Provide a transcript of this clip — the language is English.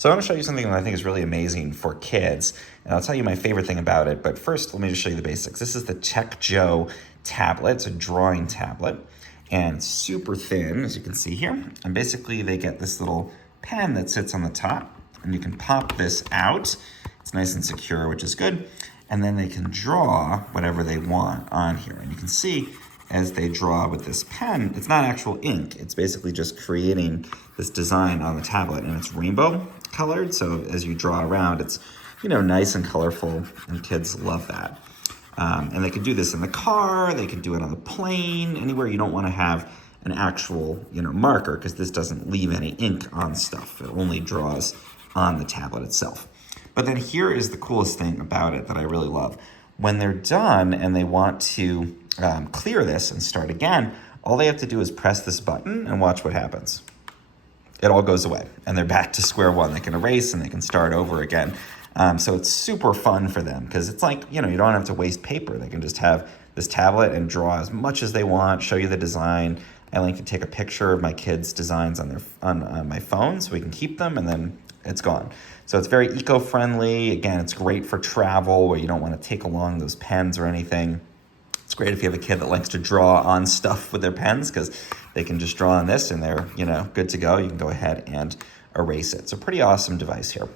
So I want to show you something that I think is really amazing for kids, and I'll tell you my favorite thing about it, but first let me just show you the basics. This is the Tecjoe tablet. It's a drawing tablet, and it's super thin, as you can see here, and basically they get this little pen that sits on the top, and you can pop this out. It's nice and secure, which is good, and then they can draw whatever they want on here, and you can see as they draw with this pen, it's not actual ink. It's basically just creating this design on the tablet, and it's rainbow colored. So as you draw around, it's, nice and colorful, and kids love that. And they can do this in the car, they can do it on the plane, anywhere you don't want to have an actual, marker, because this doesn't leave any ink on stuff. It only draws on the tablet itself. But then here is the coolest thing about it that I really love. When they're done and they want to clear this and start again, all they have to do is press this button and watch what happens. It all goes away and they're back to square one. They can erase and they can start over again. So it's super fun for them because it's like, you don't have to waste paper. They can just have this tablet and draw as much as they want, show you the design. I like to take a picture of my kids' designs on my phone so we can keep them, and then it's gone. So it's very eco-friendly. Again, it's great for travel where you don't want to take along those pens or anything. It's great if you have a kid that likes to draw on stuff with their pens because they can just draw on this and they're, good to go. You can go ahead and erase it. It's a pretty awesome device here.